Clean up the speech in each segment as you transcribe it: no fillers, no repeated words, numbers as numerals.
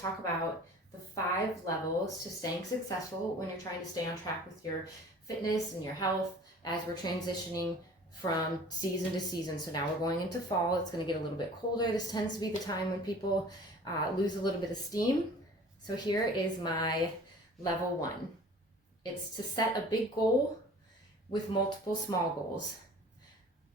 talk about the 5 levels to staying successful when you're trying to stay on track with your fitness and your health as we're transitioning from season to season. So now we're going into fall. It's going to get a little bit colder. This tends to be the time when people lose a little bit of steam. So here is my level 1. It's to set a big goal with multiple small goals.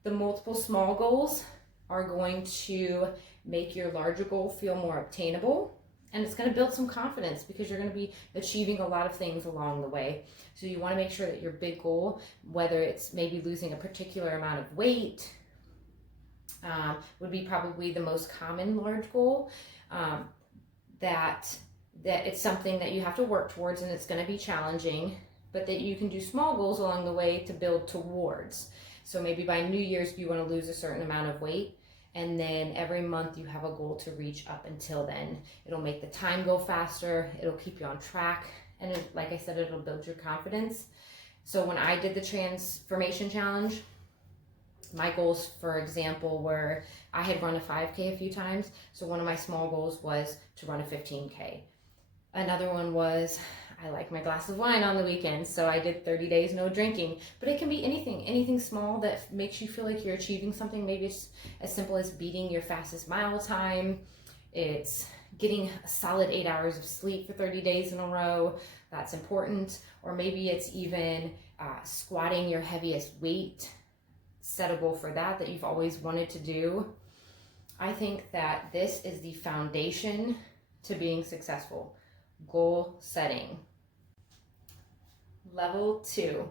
The multiple small goals are going to make your larger goal feel more obtainable, and it's going to build some confidence because you're going to be achieving a lot of things along the way. So you want to make sure that your big goal, whether it's maybe losing a particular amount of weight, would be probably the most common large goal, that it's something that you have to work towards and it's going to be challenging, but that you can do small goals along the way to build towards. So maybe by New Year's you want to lose a certain amount of weight, and then every month you have a goal to reach up until then. It'll make the time go faster, it'll keep you on track, and like I said, it'll build your confidence. So when I did the transformation challenge, my goals, for example, were I had run a 5K a few times, so one of my small goals was to run a 15K. Another one was I like my glass of wine on the weekends, so I did 30 days no drinking. But it can be anything small that makes you feel like you're achieving something. Maybe it's as simple as beating your fastest mile time. It's getting a solid 8 hours of sleep for 30 days in a row. That's important. Or maybe it's even squatting your heaviest weight. Set a goal for that you've always wanted to do. I think that this is the foundation to being successful. Goal setting. Level 2.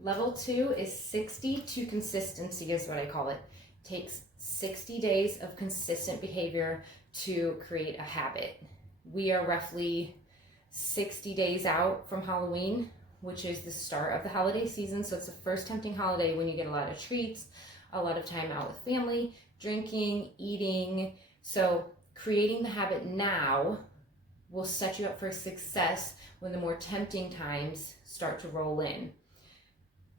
Level 2 is 60 to consistency is what I call it. Takes 60 days of consistent behavior to create a habit. We are roughly 60 days out from Halloween, which is the start of the holiday season. So it's the first tempting holiday when you get a lot of treats, a lot of time out with family, drinking, eating. So creating the habit now will set you up for success when the more tempting times start to roll in.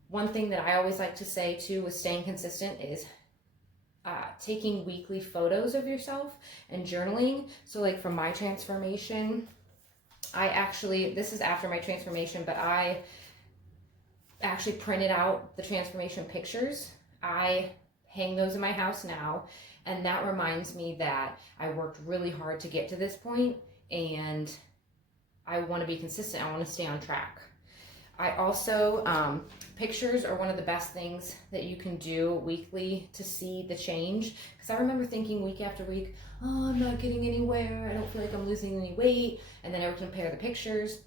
One thing that I always like to say too with staying consistent is taking weekly photos of yourself and journaling. So like from my transformation, this is after my transformation, but I actually printed out the transformation pictures. I hang those in my house now, and that reminds me that I worked really hard to get to this point, and I want to be consistent. I want to stay on track. I also, pictures are one of the best things that you can do weekly to see the change. Because I remember thinking week after week, oh, I'm not getting anywhere. I don't feel like I'm losing any weight. And then I would compare the pictures,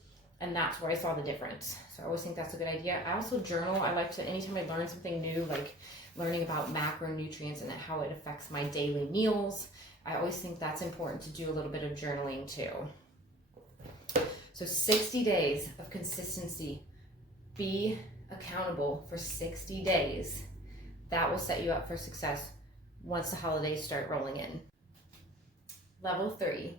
and that's where I saw the difference. So I always think that's a good idea. I also journal. I like to, anytime I learn something new, like learning about macronutrients and how it affects my daily meals, I always think that's important to do a little bit of journaling too. So 60 days of consistency. Be accountable for 60 days. That will set you up for success once the holidays start rolling in. Level 3.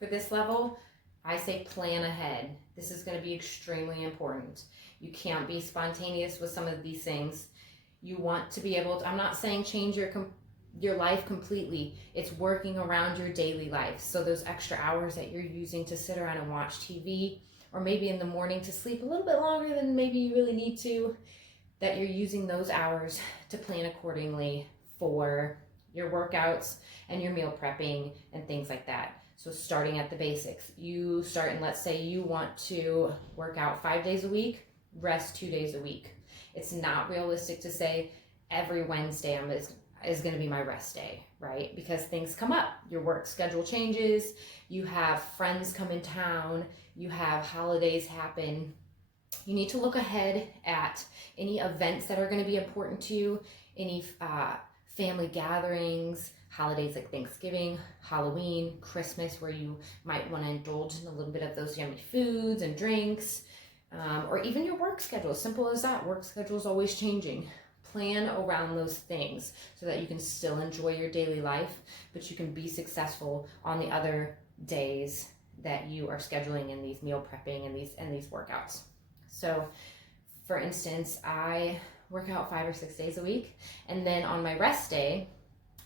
For this level, I say plan ahead. This is going to be extremely important. You can't be spontaneous with some of these things. You want to be able to, I'm not saying change your life completely. It's working around your daily life. So those extra hours that you're using to sit around and watch TV, or maybe in the morning to sleep a little bit longer than maybe you really need to, that you're using those hours to plan accordingly for your workouts and your meal prepping and things like that. So starting at the basics. You start, and let's say you want to work out 5 days a week, rest 2 days a week. It's not realistic to say every Wednesday is going to be my rest day, right? Because things come up. Your work schedule changes, you have friends come in town, you have holidays happen. You need to look ahead at any events that are going to be important to you, any family gatherings, holidays like Thanksgiving, Halloween, Christmas, where you might want to indulge in a little bit of those yummy foods and drinks, or even your work schedule. Simple as that. Work schedule is always changing. Plan around those things so that you can still enjoy your daily life, but you can be successful on the other days that you are scheduling in these meal prepping and these workouts. So for instance, I work out 5 or 6 days a week, and then on my rest day,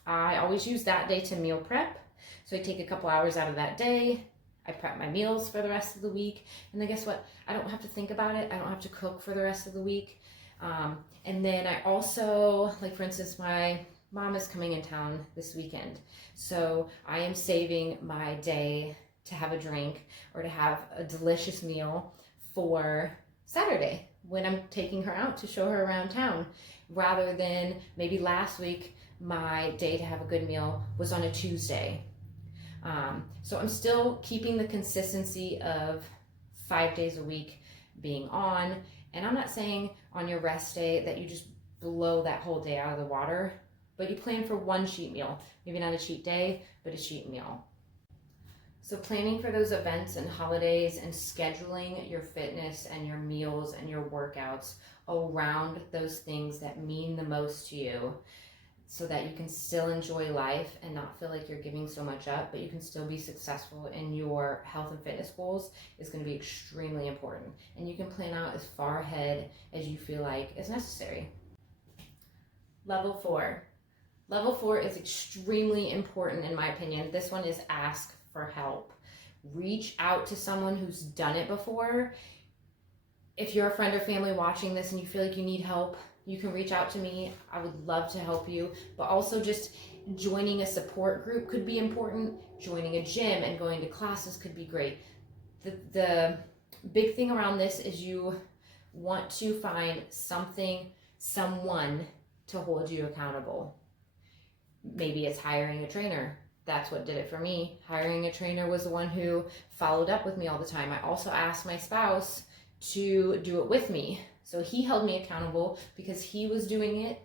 I always use that day to meal prep, So I take a couple hours out of that day. I prep my meals for the rest of the week. And then guess what? I don't have to think about it. I don't have to cook for the rest of the week. And then I also, like for instance, my mom is coming in town this weekend. So I am saving my day to have a drink or to have a delicious meal for Saturday when I'm taking her out to show her around town, rather than maybe last week my day to have a good meal was on a Tuesday. So I'm still keeping the consistency of 5 days a week being on. And I'm not saying on your rest day that you just blow that whole day out of the water, but you plan for one cheat meal. Maybe not a cheat day, but a cheat meal. So planning for those events and holidays and scheduling your fitness and your meals and your workouts around those things that mean the most to you, so that you can still enjoy life and not feel like you're giving so much up, but you can still be successful in your health and fitness goals, is going to be extremely important. And you can plan out as far ahead as you feel like is necessary. Level 4. Level 4 is extremely important in my opinion. This one is ask for help. Reach out to someone who's done it before. If you're a friend or family watching this and you feel like you need help, you can reach out to me. I would love to help you. But also just joining a support group could be important. Joining a gym and going to classes could be great. The big thing around this is you want to find someone to hold you accountable. Maybe it's hiring a trainer. That's what did it for me. Hiring a trainer was the one who followed up with me all the time. I also asked my spouse to do it with me. So he held me accountable because he was doing it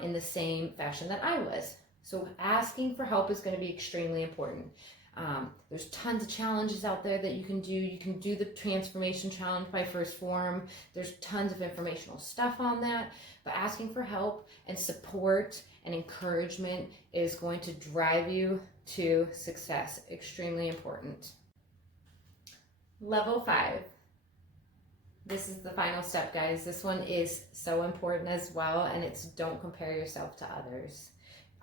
in the same fashion that I was. So asking for help is going to be extremely important. There's tons of challenges out there that you can do. You can do the Transformation Challenge by 1st Phorm. There's tons of informational stuff on that. But asking for help and support and encouragement is going to drive you to success. Extremely important. Level 5. This is the final step, guys. This one is so important as well, and it's don't compare yourself to others.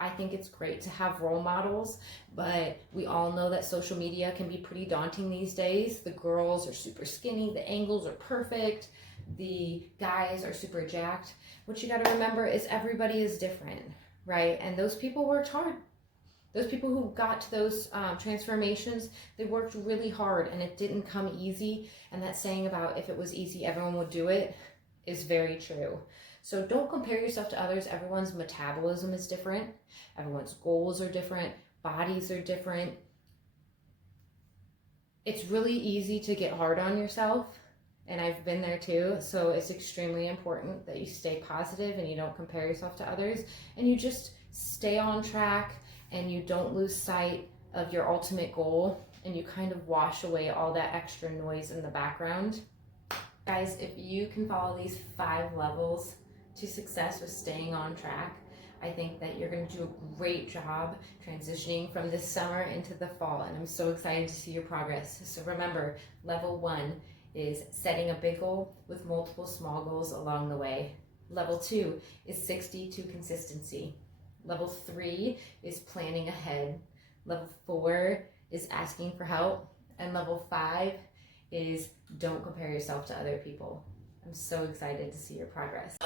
I think it's great to have role models, but we all know that social media can be pretty daunting these days. The girls are super skinny, the angles are perfect, the guys are super jacked. What you got to remember is everybody is different, right? And those people worked hard. Those people who got to those transformations, they worked really hard and it didn't come easy. And that saying about if it was easy, everyone would do it is very true. So don't compare yourself to others. Everyone's metabolism is different. Everyone's goals are different. Bodies are different. It's really easy to get hard on yourself. And I've been there too. So it's extremely important that you stay positive and you don't compare yourself to others. And you just stay on track and you don't lose sight of your ultimate goal, and you kind of wash away all that extra noise in the background. Guys, if you can follow these 5 levels to success with staying on track, I think that you're going to do a great job transitioning from this summer into the fall, and I'm so excited to see your progress. So remember, level 1 is setting a big goal with multiple small goals along the way. Level 2 is 60 to consistency. Level 3 is planning ahead. Level 4 is asking for help. And level 5 is don't compare yourself to other people. I'm so excited to see your progress.